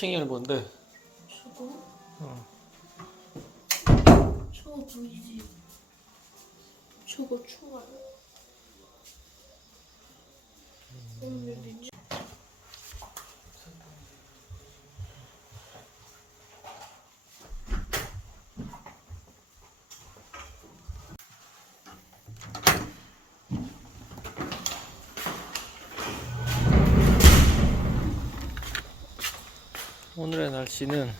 1층이 뭔데? 저거? 어. 저거 보이지? 저거 총알. 오늘이지. 오늘의 날씨는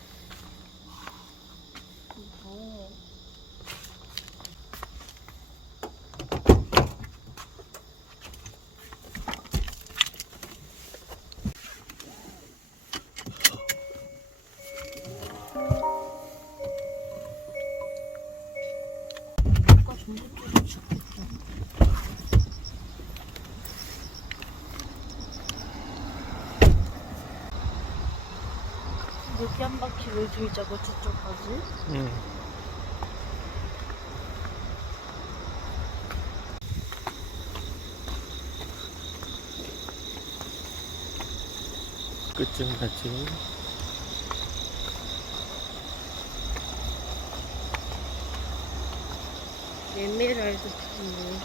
여기 한 바퀴를 돌자고 저쪽까지. 응. 끝쯤 가지. 에메랄드 부분이.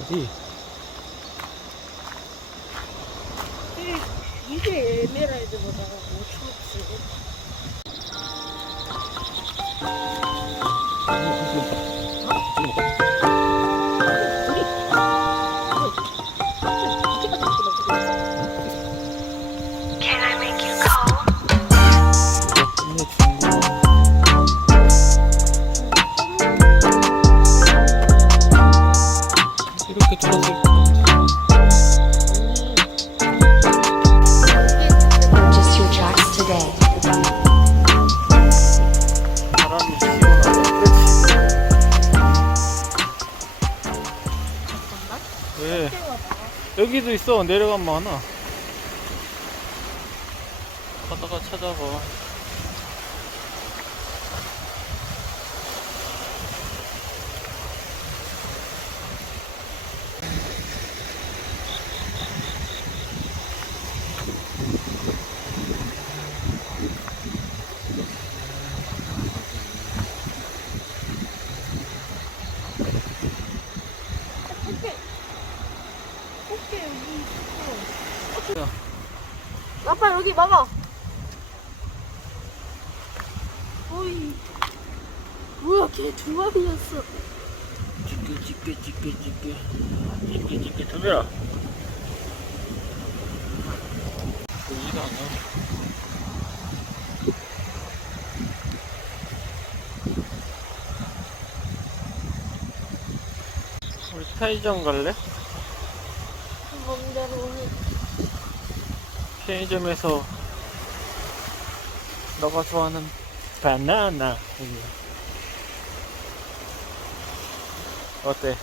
어디? 이게 에메랄드보다가 뭐 좋지? 이렇게 돌았을 Purchase your tracks today. 바람이 시원하다. 잠깐만. 왜? 때가 여기도 있어. 내려가면 많아. 가다가 찾아봐. 꽃게 여기 있어. 야, 아빠 여기 봐봐. 어이. 뭐야 걔 두 마리였어. 집게 덤벼라. 보이지가 않아. 우리 편의점 갈래? 맘대로 해. 편의점에서 너가 좋아하는 바나나. 여기. 어때?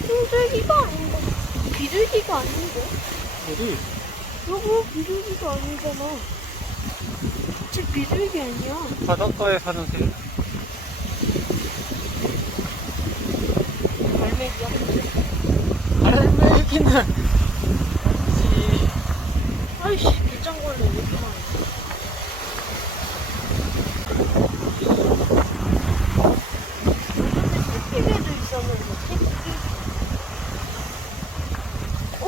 힘들기가 아닌데. 비둘기가 아닌데. 어디? 여보 비둘기가 아니잖아. 쟤 비둘기 아니야. 바닷가에 사는 새. 갈매기야. 갈매기는 아이씨 비장벌레 왜 이렇게 많아. 새끼개도 있었는데 새끼.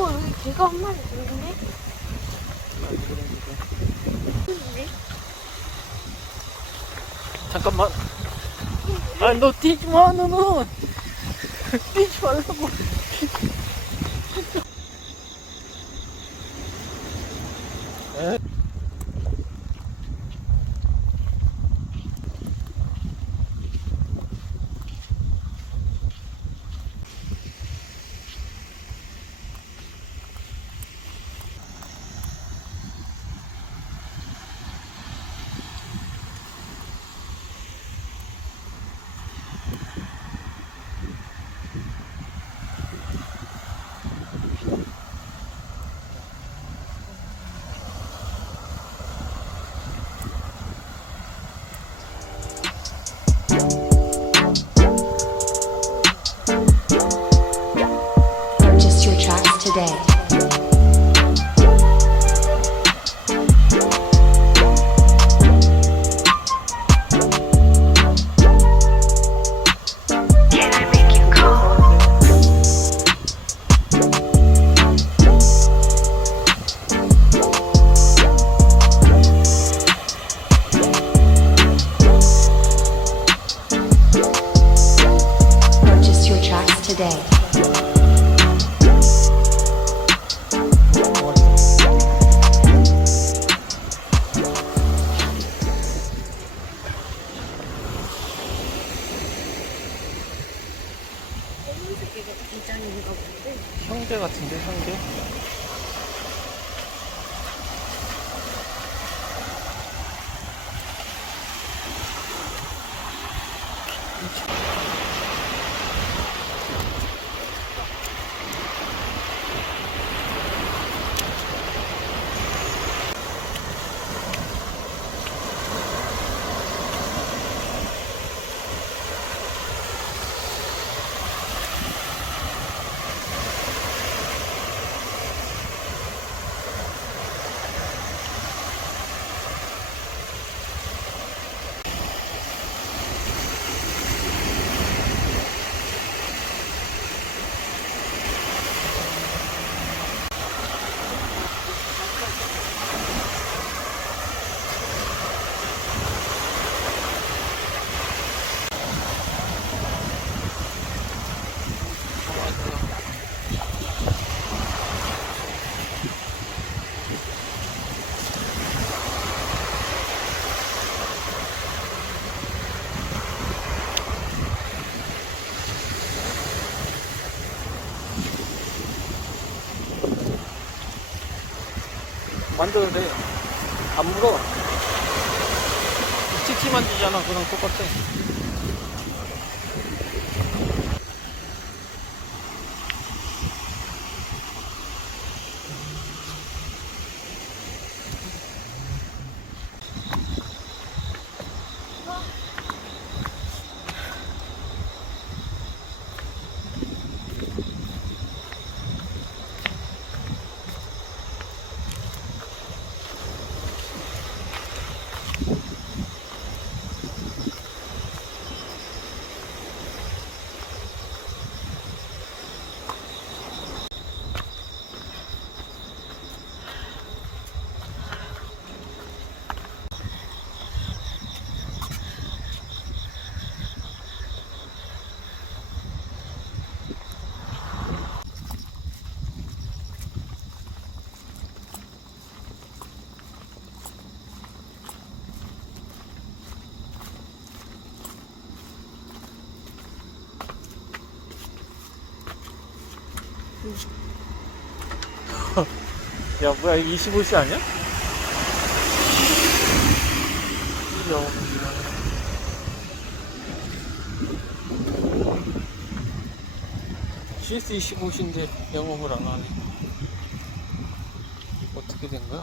여기 개가 한 마리 들리네. 잠깐만. 아, 너 뛰지 마, 너는. 뛰지 말라고. 에? 만져도 돼. 안 물어. 찍찍 만지잖아. 그랑 똑같아. 야, 뭐야, 이거 25시 아니야? CS 25시인데 영업을 안 하네. 어떻게 된 거야?